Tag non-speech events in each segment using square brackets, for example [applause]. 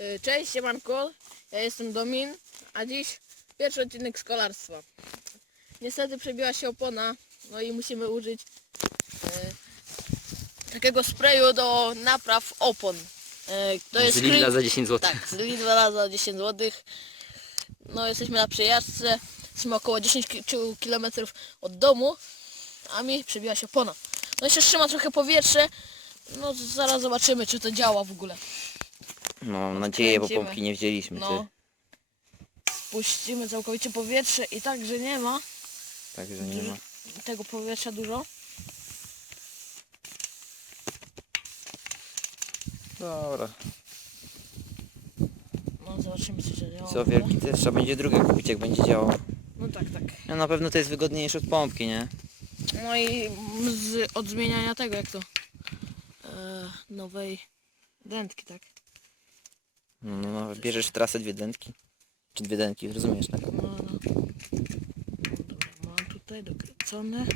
Y, Cześć, siemanko, ja jestem Domin, a dziś pierwszy odcinek szkolarstwa. Niestety przebiła się opona, no i musimy użyć y, takiego sprayu do napraw opon. Y, to jest Z Lidla Clean- za 10 zł. Tak, z Lidla za 10 zł. No jesteśmy na przejażdżce, jesteśmy około 10 km od domu, a mi przebiła się opona. No jeszcze trzyma trochę powietrze, no zaraz zobaczymy czy to działa w ogóle. No, mam nadzieję, bo pompki nie wzięliśmy. No. Puścimy całkowicie powietrze i tak, że nie ma. Także nie ma. tego powietrza dużo. Dobra. No zobaczymy co się. Co wielki też trzeba będzie drugie kupić jak będzie działało. No tak, tak. No na pewno to jest wygodniejsze od pompki, nie? No i z, od zmieniania tego, jak to? E, nowej dętki, tak? No, no, bierzesz trasę dwie dętki. Czy dwie dętki, rozumiesz, tak? No, no. Dobra, mam tutaj dokręcone.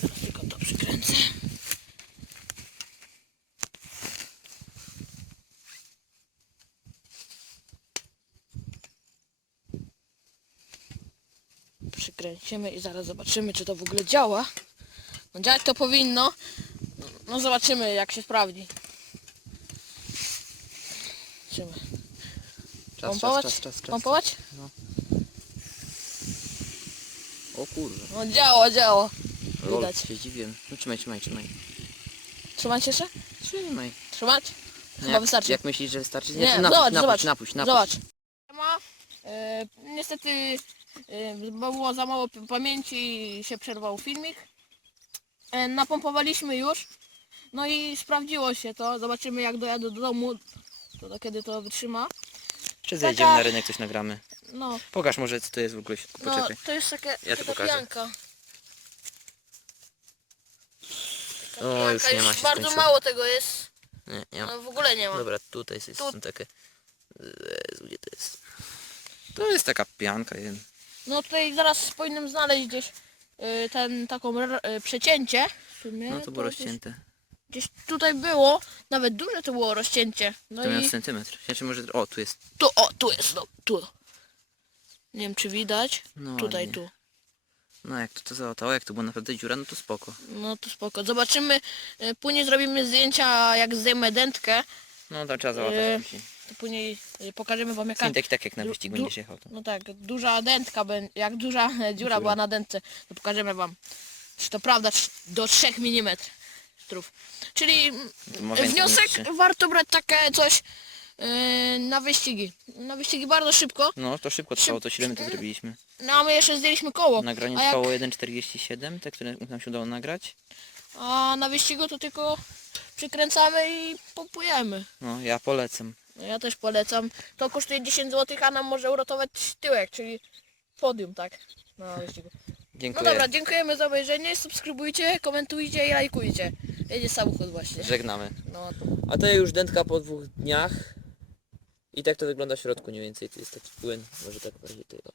Teraz tylko to przykręcę. Przykręcimy i zaraz zobaczymy, czy to w ogóle działa. No działać to powinno. No zobaczymy, jak się sprawdzi. Zobaczymy. Czas, Pompować? czas, czas, czas, czas. Pompować? O kurde. No działa, działa. Lol, Widać. się dziwię. No trzymaj, trzymaj, trzymaj. Trzymać jeszcze? Trzymaj. Trzymać? No, Chyba jak, wystarczy. Jak myślisz, że wystarczy? Nie, to napuść, zobacz, napuść, zobacz. napuść, napuść. Zobacz. Ma, e, niestety e, bo było za mało p- pamięci i się przerwał filmik. E, napompowaliśmy już. No i sprawdziło się to. Zobaczymy jak dojadę do domu. To do kiedy to wytrzyma. Czy zejdziemy Taka- na rynek, coś nagramy? No, Pokaż może co to jest w ogóle w środku, no poczekaj. to jest takie, Ja to taka pokażę. pianka. Taka O, już pianka, nie ma, się Bardzo skończyło. mało tego jest. Nie, nie ma. No w ogóle nie ma. Dobra, tutaj Tu- są takie... Jezu, gdzie to jest? To jest taka pianka jeden. No tutaj zaraz powinienem znaleźć gdzieś y, ten taką r- y, przecięcie. W sumie No to było gdzieś, rozcięte. Gdzieś tutaj było, nawet duże to było rozcięcie. No To i miał centymetr. Znaczy może... O, tu jest. tu, o, tu jest, no, tu. Nie wiem czy widać. No tutaj, ładnie. tu. No jak to to załatało, jak to była naprawdę dziura, no to spoko. No to spoko. Zobaczymy, y, później zrobimy zdjęcia jak zdejmę dętkę. No to trzeba załatać później. To później y, pokażemy wam jaka... Są tak, jak na du- wyścig du- będziesz jechał. To. No tak, duża dętka, bę- jak duża e, [laughs] dziura Dziura. była na dętce, to pokażemy wam. Czy to prawda, czy do 3 mm. Czyli wniosek, warto brać takie coś yy, na wyścigi. Na wyścigi bardzo szybko, No to szybko trwało, to 7 to zrobiliśmy. no a my jeszcze zdjęliśmy koło. Nagranie A jak- trwało 1.47, te które nam się udało nagrać. A na wyścigu to tylko przykręcamy i pompujemy. No ja polecam. No ja też polecam. To kosztuje 10 zł, a nam może uratować tyłek, czyli podium, tak? Na wyścigu. No Dziękuję. dobra, dziękujemy za obejrzenie, subskrybujcie, komentujcie i lajkujcie. Jedzie samochód właśnie. Żegnamy. No, A to już dętka po dwóch dniach. I tak to wygląda w środku mniej więcej. Tu jest taki płyn. Może tak bardziej tego.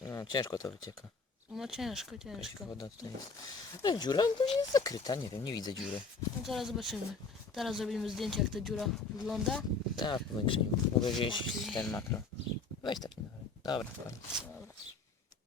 No, ciężko to wycieka. no ciężko, Jakaś ciężko. woda tutaj jest. Ale dziura to jest zakryta, nie wiem, nie widzę dziury. No zaraz zobaczymy. Teraz zrobimy zdjęcie jak ta dziura wygląda. A, w powiększeniu. Mogę wziąć ten makro. Weź taki. Dobra, dobra. No,